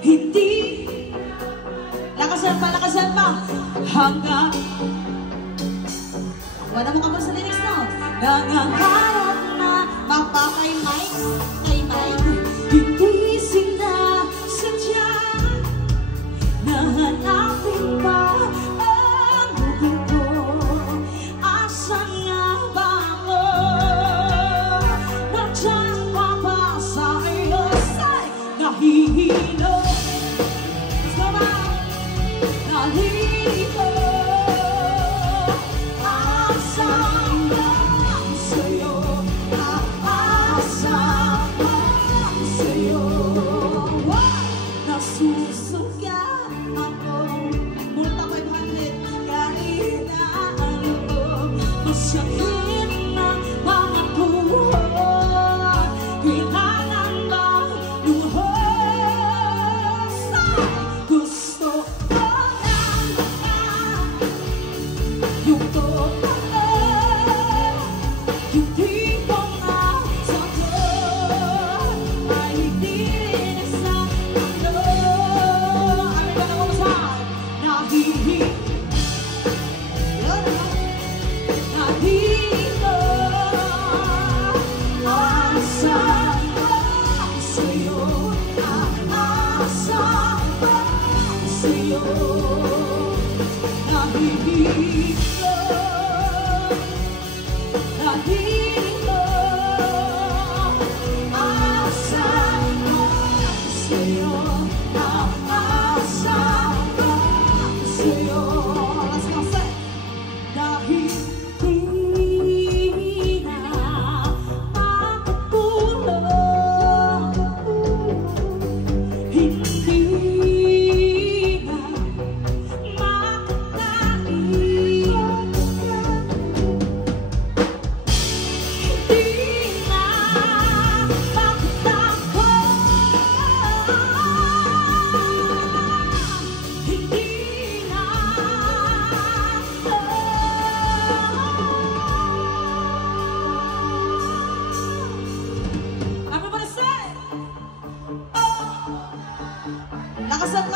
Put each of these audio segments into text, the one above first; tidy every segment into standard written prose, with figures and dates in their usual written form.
Hindi lakasan pa hanggang wala mo ka ba sa lyrics na nangangarap na mapakaymay kay Mike. Hindi sila sadya na hanapin pa ang bukod ko. Asan nga ba mo? Nandiyan pa ba sa iyo? Nahihilo. Nahihilo.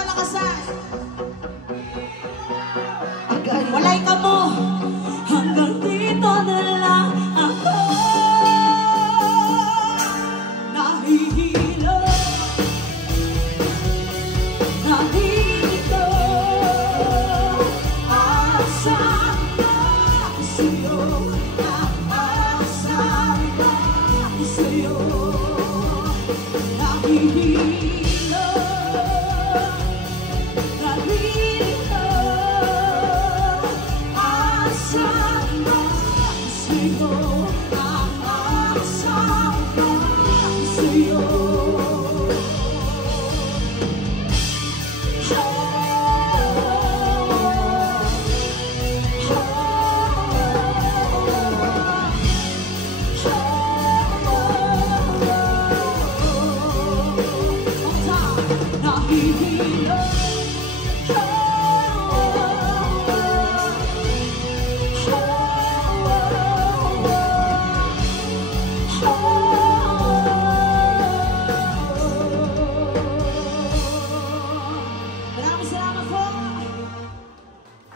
Lakasan. Walay ka mo. Hanggang dito na lang ako. Nahihilo. Nahihilo. Asan ka sa'yo? Asan ka sa'yo? Nahihilo.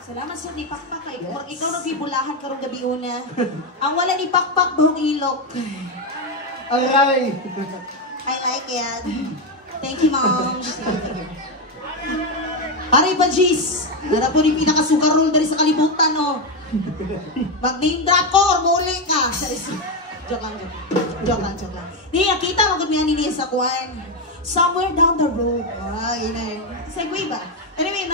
Salamat sa ni Pakpak kay yes. Ikaw nagbibulahan karong gabi una. Ang wala ni Pakpak buhong ilok. Aray! I like it. Thank you, Mom. Aray pa, Gis. Nara po ni pinakasugar roll dari sa kalibutan, no? Mag-name drop ko or muli ka. Joke lang. Niya, kita magod niya niya sa kuwan. Somewhere down the road. Ah, yun na yun. Segway ba? Anyway,